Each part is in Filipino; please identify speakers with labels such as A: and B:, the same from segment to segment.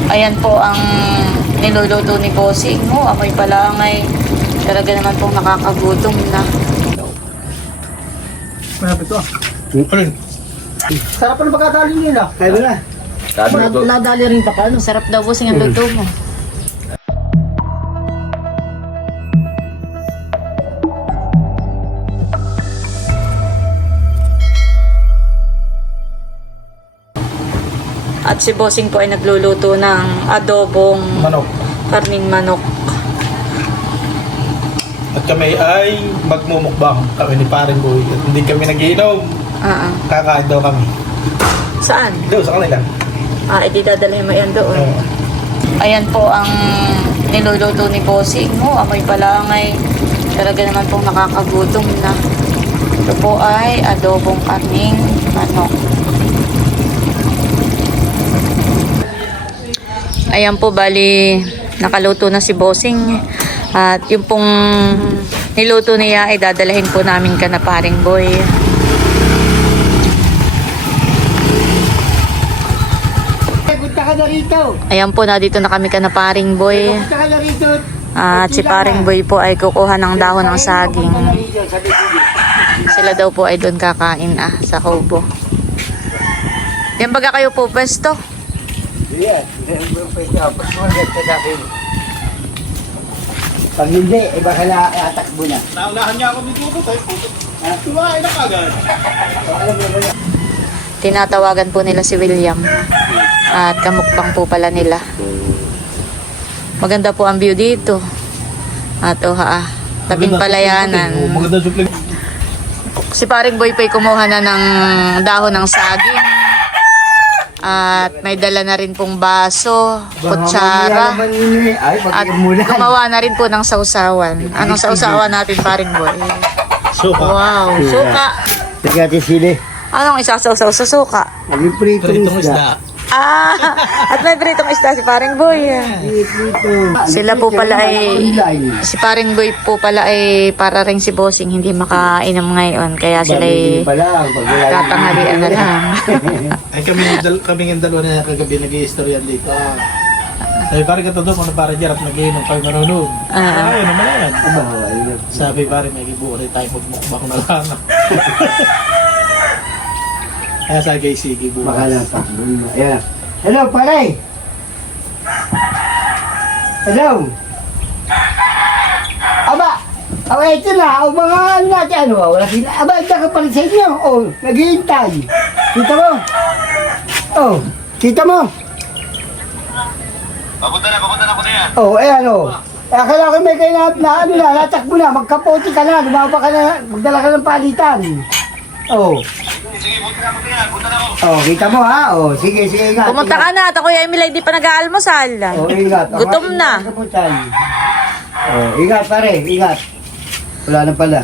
A: Ayan po ang niluluto ni Bossing. Amoy palangay. Talaga naman pong nakakagutom na.
B: Malapit to. Alin? Sarap pa na pagkatali nila. Kaya ba na?
A: Nadali rin pa paano. Sarap daw, Bossing, ang luto mo. At si Bossing po ay nagluluto ng adobong
B: Manok.
A: karning manok.
B: At kami ay magmumukbang kami ni Paring Boy. At hindi kami nagiinom. Kakain daw kami.
A: Saan?
B: Doon sa kanila.
A: Edi dadalhin mo yan doon. Ayan po ang niluluto ni Bossing. Amoy palangay. Talaga naman pong nakakagutom na. Ito po ay adobong karning manok. Ayan po, bali nakaluto na si Bossing. At yung pong niluto niya ay dadalahin po namin ka na Paring Boy.
C: Punta ka na rito.
A: Ayan po, na dito na kami ka na Paring Boy.
C: Punta ka na rito.
A: At si Paring Boy po ay kukuha ng dahon ng saging. Sila daw po ay doon kakain sa kubo. Yan baga kayo po pwesto?
C: Yes. Pag hindi, baka atakbo na.
B: Naunahan niya ako dito ko. Tumain na kagad.
A: Tinatawagan po nila si William. At kamukbang po pala nila. Maganda po ang view dito. At tabing palayanan.
B: Maganda supling.
A: Si Paring Boy po'y kumuha na ng dahon ng saging. At may dala na rin pong baso, kutsara. At gumawa na rin po ng sausawan. Anong sausawan natin, Paring Boy?
B: Suka.
A: Wow, suka.
C: Nagkati sili.
A: Anong isasaw-saw sa suka?
C: Naging pritong isda.
A: At may pritong isda si Paring Boy. Sila po pala si Paring Boy po pala ay para rin si Bossing hindi makainom ngayon. Kaya sila ay tatanghalian na lang.
B: Ay kami ng dalawa na kagabi nag-i-istoryan dito. Sabi parang katulad kung para dyan at mag-iinom kayo manunog. Ayun naman yan. Sabi parang may ibuulit tayo magmukbang na lang. Kaya sa kay sige bukas.
C: Baka lang pa. Ayan. Hello, pare! Hello! Aba! Ito na, ang mga ano natin, wala sila. Aba, ito ka pa rin sa inyo. Naghihintay. Kita mo? Kita mo?
B: Papunta na po na yan.
C: Ayan akala ko may kayo natakbo na, magkapote ka na, lumaba ka na, magdala ka ng palitan.
B: Sige, punta na po.
C: Kita mo ha? Sige, ingat.
A: Pumunta ka na at ako yung Emily di pa nag-aalmusal.
C: Ingat.
A: Gutom na.
C: Ingat pare, ingat. Wala na pala.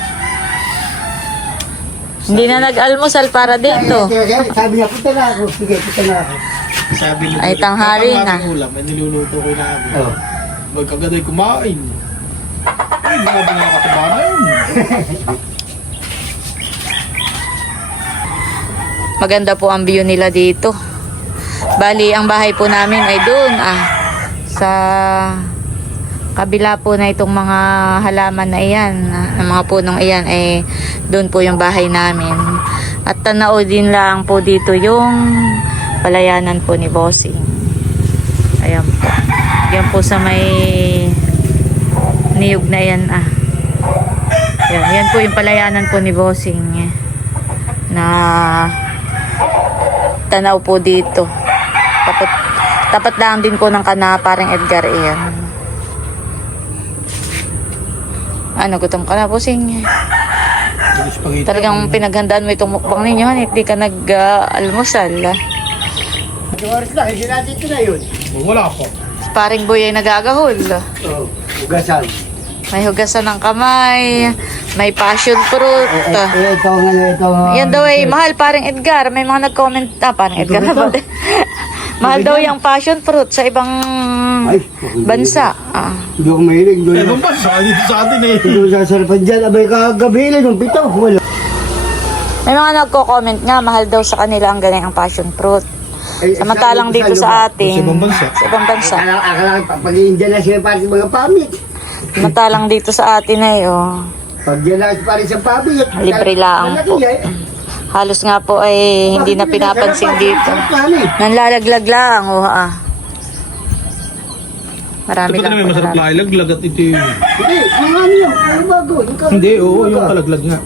A: Hindi na nag-almusal para dito.
C: Sabi niya, punta na ako. Sige, punta na ako.
B: Sabi niya,
A: Ay, tanghali na.
B: ulam, ay niluluto ko na ako. Magkagaday kumain. Ay, mga ba nakakataba na yun?
A: Maganda po ang view nila dito. Bali, ang bahay po namin ay doon sa kabila po na itong mga halaman na iyan, ng mga punong iyan ay doon po yung bahay namin. At tanaw din lang po dito yung palayanan po ni Bossing. Ayan po. Yan po sa may niyog na yan yan po yung palayanan po ni Bossing na tanaw po dito. Tapat lang din po ng kana Paring Edgar iyan. Gutom ka na, Bossing? Talagang pinaghandaan mo itong mukbang ninyo, hindi ka nag-almusal.
C: Oras lang, hindi natin ito na yun.
B: Wala po.
A: Paring Boy ay nagagahol.
C: Ugasan.
A: May hugasan ng kamay, may passion fruit.
C: Ito.
A: Yan daw ay mahal, Paring Edgar. May mga nag-comment, Paring Edgar na ba? Mahal daw yung passion fruit sa ibang bansa.
C: Hindi ako mahilig.
B: Ibang bansa, dito sa atin eh.
C: Hindi ko sasarapan dyan. Abay kagabi lang yung pito. Wala.
A: May mga nagko-comment nga, mahal daw sa kanila ang ganyan ang passion fruit. Samantalang dito sa atin,
B: Sa ibang bansa.
A: sa ibang bansa.
C: Akala pag Indian na sila pati mga pamit.
A: Samantalang dito sa atin ay, oh,
C: Pag yan na pari sa pamit.
A: libre lang po. Halos nga po ay hindi na pinapansin dito. Nanlalaglag lang, oh, ah. Marami
B: Ito pa
A: lang
B: may
A: po
B: masarap
A: marami.
B: na ilaglag at ito yung...
C: Hindi, mga ano yun, ano bago.
B: Hindi, oo, yung kalaglag nga.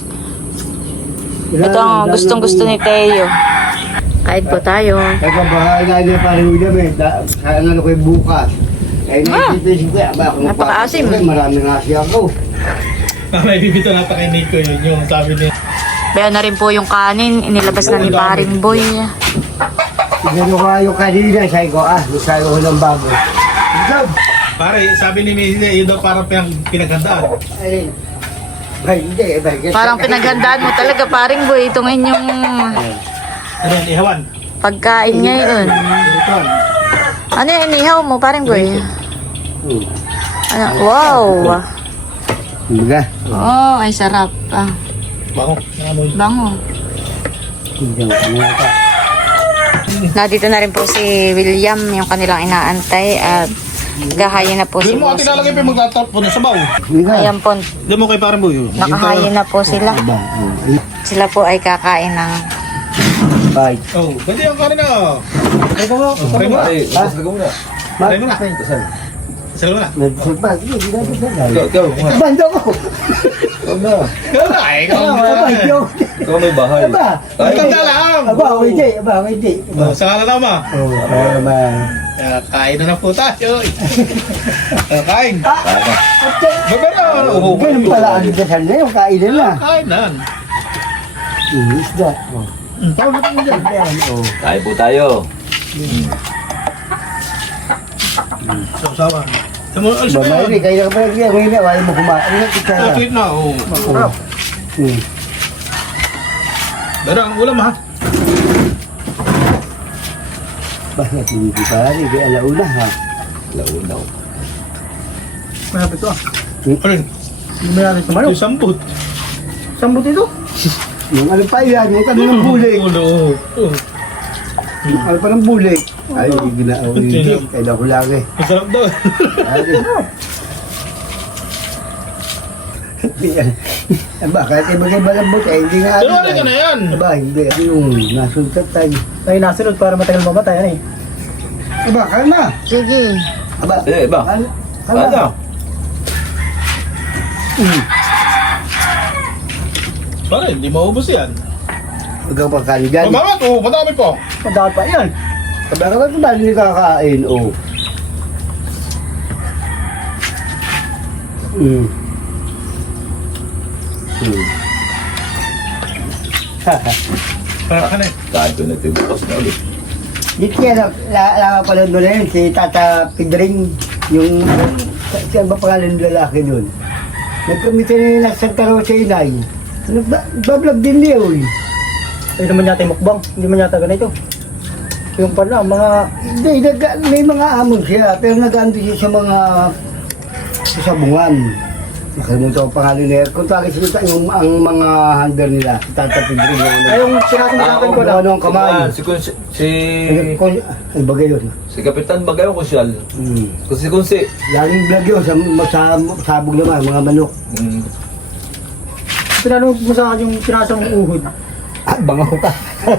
A: Ito ang gustong-gusto ni Teo. Kain po tayo.
C: Teka, bahala niya pari ulam eh. Saan ano ko yung bukas. Eh, naisip ko, aba, kung
A: Napakaasim.
C: marami nga siya ako.
B: May bibito nata kay Nico yun, yung sabi niya.
A: Bayan na rin po yung kanin. Inilabas na ni Paring Boy.
C: Siguro ko yung kanina, sabi ko, sabi ko ng bago. Isab!
B: Pare, sabi ni Mizzy, yun daw parang pinaghandaan.
C: Ay, hindi.
A: Parang pinaghandaan mo talaga, Paring Boy. Itong inyong
B: Ano yan, ihawan?
A: pagkain ngayon.
C: Ito.
A: Ano yung inihaw mo, Paring Boy? Ano? Wow!
C: Hindi.
A: Oh, ay sarap. Ah,
B: Bango. Nangamoy.
A: bango.
C: Hindi. Ano ka?
A: Nandito na rin po si William, yung kanilang inaantay. At gahayin na po si
B: Yun mo, ating
A: Boss.
B: lalagay pa yung magtatap po na sabaw.
A: Ayan po,
B: Hindi mo kay parang buyo.
A: nakahayin na po sila. Sila po ay kakain ng...
C: Bye.
B: Oh, pwede yung kanin na. Try mo na. Try mo na. Try mo na. Salo mo na.
C: Nagsipa. Sige, ginagawa.
D: Ikaw,
C: Bando ko.
B: Ay,
C: Aba,
D: ikaw may bahay.
C: Aba.
B: Tanda lang.
C: Aba, hindi.
B: Oh, sa kalan na ma.
C: Oh, kaya naman.
B: Kain na po tayo. Kain.
D: Tama.
B: Baga na. Oo,
C: Ganun pala ang dasal na yung kainan na.
B: Kain na.
C: Isda.
B: Tawag mo tayo dyan.
C: Ayan, oh.
D: Kain po tayo.
B: Sawa. Tamo, alis mo
C: Babae,
B: yun.
C: kaya ka pala kaya ngayon na, wala mo kumain. Ano yung kutsara?
B: Sweet na. Oo.
C: Masarap.
B: Pero ang ulam ha.
C: Bakit hindi pa rin? Kaya alauna ha.
D: Launaw.
B: Malapit to. Alin?
C: Hindi mo natin
B: Ito yung sambut.
C: Sambot ito? Yung ano pa yan, yung kami ng bulik.
B: Ulo. Oo.
C: Yung ano pa ng bulik. Ay, hindi ginaaw hindi. Kaya ko lang eh.
B: Masarap daw.
C: Aba, kahit iba-iba lang buti, hindi nga.
B: Pero ano ka na yan?
C: Aba, hindi. Yung nasuntat tayo.
E: Ay, nasunod para matagal mamatay, ano eh.
C: Aba, kalma.
A: Sige.
C: Aba,
D: Iba.
C: kalma.
D: Ano?
B: Para hindi maubos yan.
C: Huwag kang pagkain dyan.
B: Mamamat, oo, madami po.
E: Dapat pa yan.
C: Aba, kapag ba hindi kakain, oh.
B: Para ka na eh.
D: Kain ko na ito yung bukas na ulit.
C: Dito yan, nakapanood mo na yun, si Tata Pidring, yung, siya ba pangalan ng lalaki doon? Nagkamita na yun sa Santa Rosa Inay. Nagbablog din niya yun.
E: Ay naman yata yung mukbang. Hindi man yata ganito. Yung pala, mga...
C: Hindi, may mga amon siya, pero nag-ando siya sa mga sa sabungan. Nakalimutan ko pangalan niya. Kung tawagin sila ang mga handler nila, si Tata Pidring.
E: Ay, yung sinasamasakan ko lang.
C: Ano ang kamay? Ay, bagay yun.
D: Si Kapitan Bagayon Kusyal. Si
C: Laging vlog yun, sa sabog naman, mga manok.
E: Pinanong mo sa akin yung pinasang uhod.
C: Bangaw ka.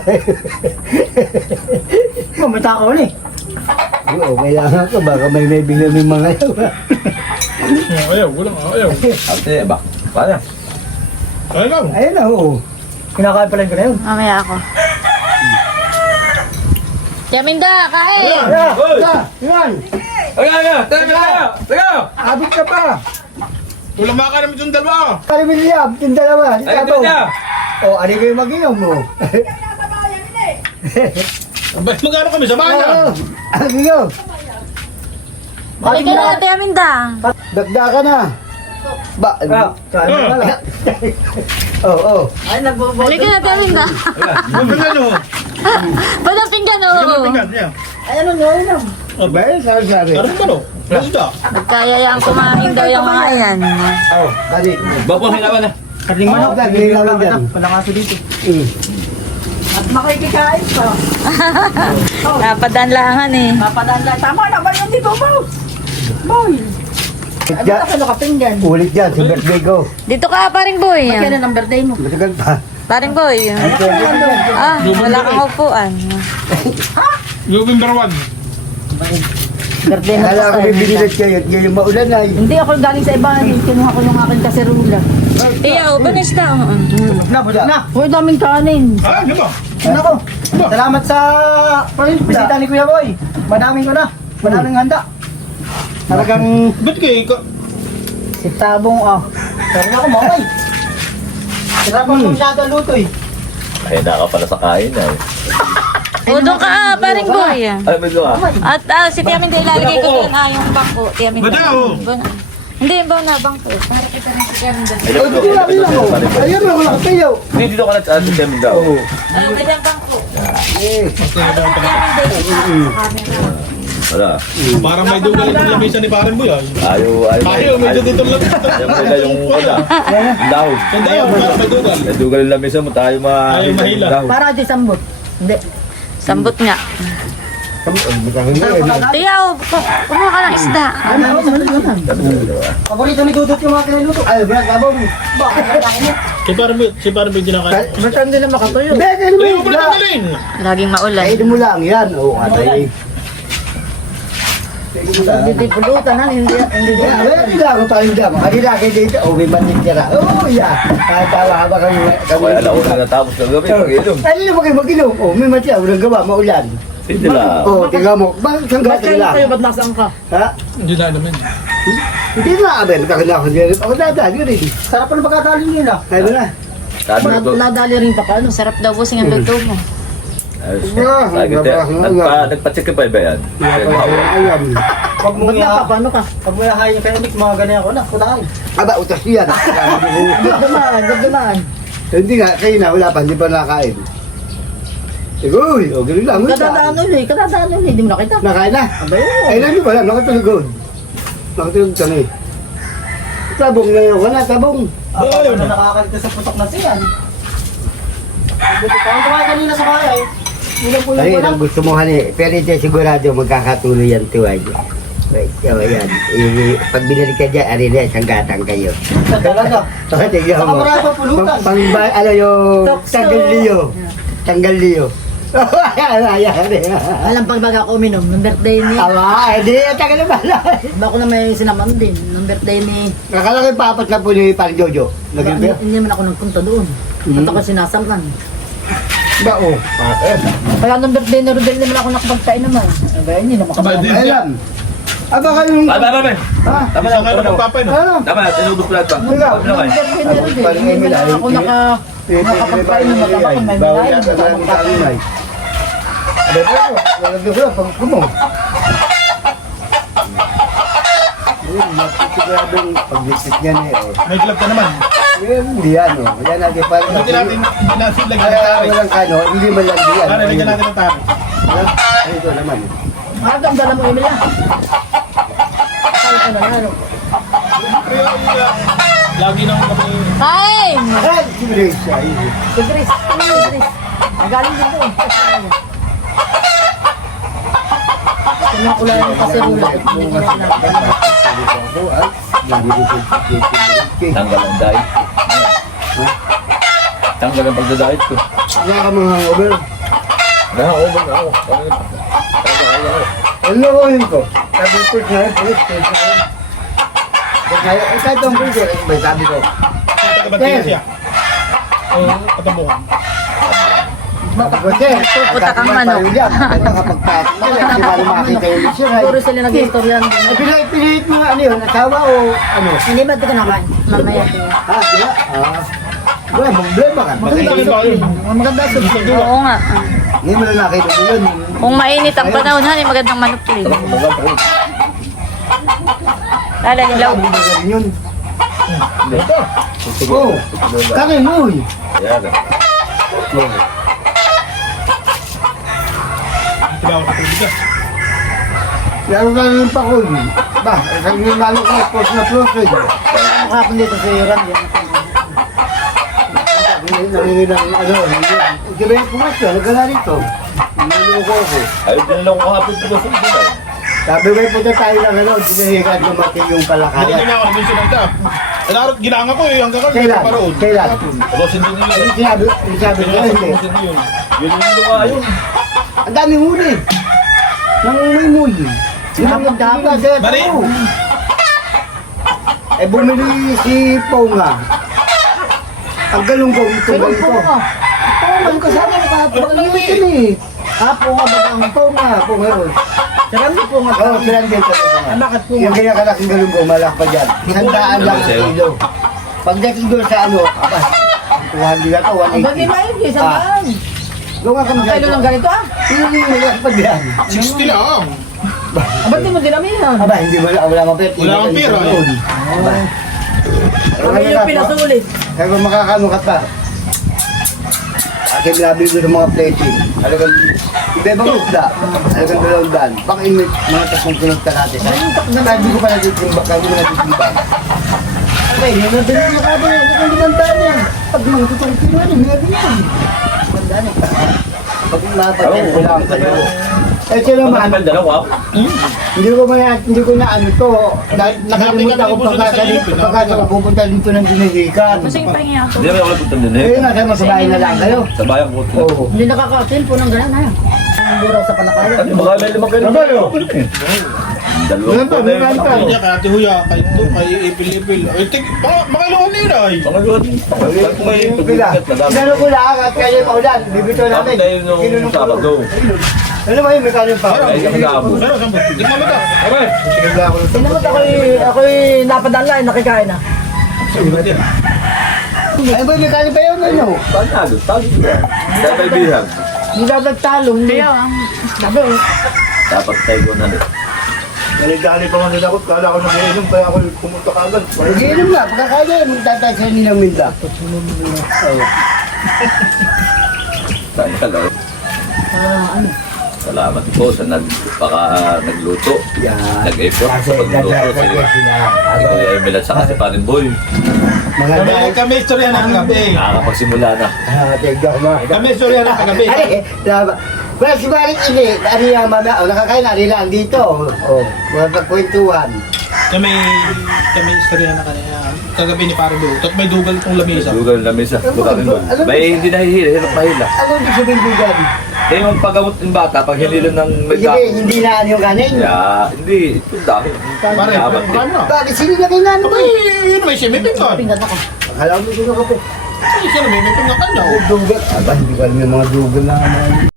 E: May takaw na eh.
C: Oo, kailangan ko, baka may bigla may mga yaw.
B: Ayaw, walang ayaw.
D: Ate, ba? Paano?
B: Ayaw lang.
C: Ayun na, oo.
E: Kinakain pala ko na yun.
A: Mamaya ako. Yaminda, kain!
C: Yan!
D: Taga!
C: Abot ka pa!
B: Walang makakamit yung dalawa.
C: Kali mo niya, yung dalawa. O, ano kayo mag-inom mo?
B: Magkano kami sa bahay na?
C: Ano yun?
A: Balik ka na, Ate Yaminda.
C: Dagda ka na. Ba?
E: Saan na pala?
C: Oo.
A: Balik ka na, Ate Yaminda.
B: Pinggan o.
A: Ba't ang pinggan,
B: Pinggan,
A: oo?
B: pinggan. Yan.
C: Ayun ang ba yun? Sari-sari.
B: Ano ba no? Lasda.
A: Nagkayayang kumain daw yung mga yan.
C: Oo, kali.
D: Bapong hinawan na.
E: Karning manok.
C: Ano, gagawin lang dyan.
E: Walang aso dito.
F: makikikain pa.
A: Napadanlangan eh.
F: Napadala. Tama na ba yun dito, Boy? Boy. Ano
C: Diyan,
F: ka nakapinggan?
C: ulit dyan, sa birthday ko.
A: Dito ka, paring boy.
F: Kailan ang birthday mo?
C: Matagal pa.
A: Paring boy. Ah, wala kang upuan.
B: November 1.
F: Birthday na
C: Kala ko
F: pa.
C: may binilat kayo at ngayon maulan ay.
F: Hindi ako galing sa iba. Kinuha ko yung aking kaserula.
A: Iyaw, banis na.
E: Na, busog na.
F: Uy, daming kanin.
B: Ah, di ba?
E: Ano ko? Salamat sa bisita ni Kuya Boy. Madaming ko na. Madaming handa. Talagang
B: Ba't kayo?
F: Si Tabong,
E: Pero na ako, mamay. Sarap ang masyado ang luto eh.
D: Ay, naka pala sa kain eh.
A: O, doon ka, paring boy.
D: Ay, may ka.
A: At si Tiamin, din ilalagay ko doon yung bangko. Tiamin.
B: Badao.
A: Hindi, yung bangko. Para kita rin si Tiamin doon.
C: Ay, hindi lang, hindi lang. Ayun lang, wala kayo.
D: Hindi, dito ka na sa atin kami daw.
C: Oo.
A: May bangko.
C: Eh,
D: Wala.
B: Parang may dugal yung lamisa ni Parang Boy.
D: Ayaw,
B: Medyo dito lang.
D: Ayaw nila yung wala. Yung dahon.
B: Hindi yun, parang may dugal.
D: May dugal yung lamisa mo, tayo
B: Ayaw mahila.
D: dahon.
F: Para di sambot. Hindi.
A: Sambot nga. Tiyaw, kumuha ka ng isda.
E: Paborito ni Dudut yung mga kiniluto.
C: ay, bilang kabong.
B: Si Parang Boy dinakain.
F: Ba't hindi na makatuyo?
C: Hindi,
B: Ay,
C: ano mo
B: huwag mo na dalhin.
A: Laging maulan.
C: Kainin mo lang yan. Oo, katay.
F: Hindi pulutan ha. Hindi.
C: Hindi lang ako tayo dyan. Kanila kayo dito. Oh, may manitira. Oh, yeah. Kahit tawa ba kami.
D: Kaya alauna na tapos ng gabi, pag-inom.
C: Ano na ba kayo mag-inom? Oh, may matya. Walang gawa, maulan.
D: Hindi lang.
C: Oh, tingnan mo. Bakit saan
F: Ba't
C: gawa
F: kayo
C: lang?
F: kayo? Ba't nasaan ka?
C: Ha?
B: Hindi na naman.
C: Hindi na, abel. Kakala ko dyan. Ako dadaan yun rin.
E: Sarap pa na pagkakali nila.
C: Kaya mo na.
D: Sabi ko,
F: Nadali rin pa paano?
A: Sarap daw po ang luto mo.
D: nagpa-check ka pa ba yan?
C: Ayan.
E: Pag mo
F: Ba't
E: nga,
F: paano ka?
E: pag mo yahay yung kayo, mga ganyan ako na. Kutaan.
C: Aba, utas yan.
F: Dumaan.
C: Hindi nga, kayo na. Wala pa. Hindi pa nakakain. Uy, o ganun lang.
F: Kadadaan ulit. Hindi mo nakita.
C: Nakain na.
F: Abay,
C: Ay, lang yun pala. Nakatulog. Nakatulog kami. Tabong na yun. Wala, tabong.
B: Ayaw na.
E: Nakakalita sa putok na siyan. Parang kumain kanina sa bahay. Ulang po
C: Ay,
E: yung
C: ang gusto mo hani. Pero hindi sigurado magkakatuloy yan tuwag. Wait, so, ayan. Pag binalik ka dyan, arin na, isang gatang kayo.
E: Talaga.
C: Tingnan
E: Saka
C: mo.
E: marami pa pulutan.
C: Ano yung tanggal liyo. Tanggal liyo. Ayan.
F: Alam pag baga ako uminom, ng birthday ni...
C: Aba, hindi. Tagal na pala.
F: Bako na may sinaman din, ng birthday ni...
C: Nakalaki papat na po ni Pang Jojo. Naging
F: Hindi man ako nagpunta doon. At ako sinasamkan.
C: ba? Oh.
F: Kaya nung birthday ni Rodel naman ako nakapagkain naman. Abay, hindi naman
B: Aba,
F: ako.
B: di-
C: Alam. Aba kayong...
D: Ay, ay.
C: Ha?
D: Tama
B: Isa
D: na,
B: ka na
D: ano?
B: magpapay no?
C: Ano?
D: Tama na, tinubos ko lahat ba?
C: Ikaw.
D: Ano kayo?
F: Birthday ni Rodel,
C: Parang
F: hindi
C: Emil,
F: naman ako nakapagkain ng mataba kung may
C: Bawal
F: malayo.
C: yan sa maraming kalinay. Aba, pero, walang gusto, pag kumo. Ayun, napasiguradong pag-visit niya na eh.
B: May club ka naman.
C: Hindi yan, oh. Yan natin para...
B: Hindi natin lagyan ng
C: Ay,
B: tarik.
C: walang kano, hindi man lang diyan.
B: Para lagyan natin ng tarik.
C: Ay, ito naman.
F: Ang dala mo, Emil, ah. Kaya ko na ano.
B: Lagi nang kami...
A: Time!
C: Ay, si Grace, ay.
F: Si Chris, magaling dito eh. Kinakulay yung kaserula. Hindi ko na
D: Tanggal ang diet. Tanggal ang pagdadiet ko.
C: Wala ka mga hangover.
D: Na-over na ako.
C: Ano ko yun ko? Sabi ko, kaya po, kaya, kahit ang pwede, may sabi ko.
B: Kita ka ba tiyo siya? Oo, katambuhan.
A: Puputa kang manok.
F: Puro sila nag-istoryan.
C: Pilit mga ano yun, asawa o ano?
F: Hindi ba ito kinakain? Mamaya.
C: Ha, di ba? Wala, problema ka.
B: Maganda rin ba yun?
F: Maganda sa
A: Oo nga.
C: Hindi mo na nakita mo yun.
A: Kung mainit ang panahon, hani, magandang manok din. Lala, hilaw.
C: Hindi ba rin yun? Oo, kanin mo yun.
D: Ayan.
B: Tigaw ka tubig ka.
C: Lalo ka ng pakul. Ba, isang nilalok na post na protein.
F: Kahapon dito sa Iran.
C: nangingilang ano, hindi ba yung pumasyo, nagkala rito. Niloko ako.
D: Ayun din lang ako kahapon ko sa Dubai.
C: Sabi ko, punta tayo ng ano, dinahigan dumating yung
B: Hindi
C: palakayan.
B: nga ako nag-mention ka. Ginanga ko eh, hanggang kami
C: Kailan?
B: paroon.
C: Kailan?
D: Bosin din nila.
C: Hindi sinabi ko, hindi.
D: Bosin din yun. Yun yung luka yun.
C: Ang daming huli. Nang may muli. Sinamagdapan.
B: Mari.
C: Eh, bumili si Ponga. Ang galunggong ito.
E: Ponga ko sana nakapagaliwit yun eh.
C: Ponga ba ang Ponga? Ponga yun.
E: Sarang di Ponga.
C: Oo, silang din sa Ponga.
E: Bakit Ponga?
C: Yung kinakalaking galunggong, malak pa dyan. Handaan lang ang kilo. Pagdating doon sa ano, 200 na to,
E: Ang bagay
C: 180.
E: mayon, isang daan.
C: Doon nga kami
E: Ang kilo ng ganito ah.
C: Malak pa dyan.
B: 60 lang.
E: Ba't di mo dinami yan?
C: Aba, hindi wala kang pera.
B: Wala kang pera, eh.
C: Aba.
E: Ang yung pinasulit.
C: Kaya kung makakano ka pa, aking labi doon ng mga plating. Alagang, ibebang isda. Alagang 200. Baka yung mga tasong pinagta natin. Kaya hindi ko pa natitimbak. Kaya hindi ko natitimbak.
E: Okay, yun ang dinami ka ba? Ang limandaan yan. Pag mga tutong kilo yan, hindi yan. Limandaan eh.
C: Pag napatay ko lang kayo. Eh, siya naman,
D: Ang dalawa.
C: hindi ko na ano to. Nakalimutan ko pagka pupunta dito ng dinihikan.
F: Masing pahingi ako.
D: Hindi naman ako nagpunta din eh.
C: Eh, nasa masabahin na lang kayo.
D: Sa bayan ko.
C: Oo.
E: Hindi nakaka-attend po ng ganyan ha. Ang buraw sa palakayan.
D: Ano, baka may 5 kayo.
C: Ano?
D: Dalawa
C: Meron pa,
D: po,
C: meron pa.
B: Kaya kay Ate Huya, kay Ipil-Ipil. Eh, makailangan nila ay.
D: Mga luwan. Kung may
C: Pila.
D: tubigat na dami.
C: Inano ko lang at kaya pa ulan. Bibito namin.
D: Tapos tayo nung Sabado.
C: Ano ba yung mekanin pa?
D: Ay, kami naabot.
B: Pero, sambot. Di mo ba
D: Okay.
C: Sige ba ako?
E: Hindi naman ako'y napadala eh, nakikain na.
C: Ay ba yung mekanin pa yun? Ano?
D: Panalo, talo ka. Kaya kaibigan.
E: Hindi dapat talo. Hindi. Sabi oh.
D: Dapat tayo ko na rin.
B: Dali-dali pa man nila ako. Kala ko nag-iinom kaya ako pumunta ka agad.
C: Mag-iinom na. Pagkakaya, magtatag sa nilang minda.
D: Saan ka lang?
E: Ano?
D: Salamat po sa nagluto.
C: Yan.
D: Nag-effort sa pagluto. Si Kuya Emilat sa kasi parin boy.
C: Mga dahil.
B: Kami istorya ng kagabi.
D: Nakakapagsimula na.
C: Tignan mo.
B: Kami istorya ng kagabi.
C: Ay, laba. Well, si Maring ini, ano yung mama, nakakain na rin lang dito. Oh, mga pagkwentuhan.
B: Kami istorya na kanina. Kagabi ni Pare Lu. At may dugal itong lamisa.
D: Lugar na mesa. Bukarin boy. May hindi nahihila. Hirap mahila.
C: Ano yung sabihin ko dyan?
D: Eh, yung paggamot ng bata, pag hinila ng may
C: Hindi na ano yung kanin.
D: hindi. Ito dahil.
B: Pare,
D: Dapat din.
B: paano?
C: Bakit sino na kayo nano
B: Abay, yun may simipin ka.
E: Pingat ako.
C: Akala mo sino ka po.
B: Ay, sino may mipin ka kanya.
C: Dugal. Aba, hindi ko alam yung mga dugal na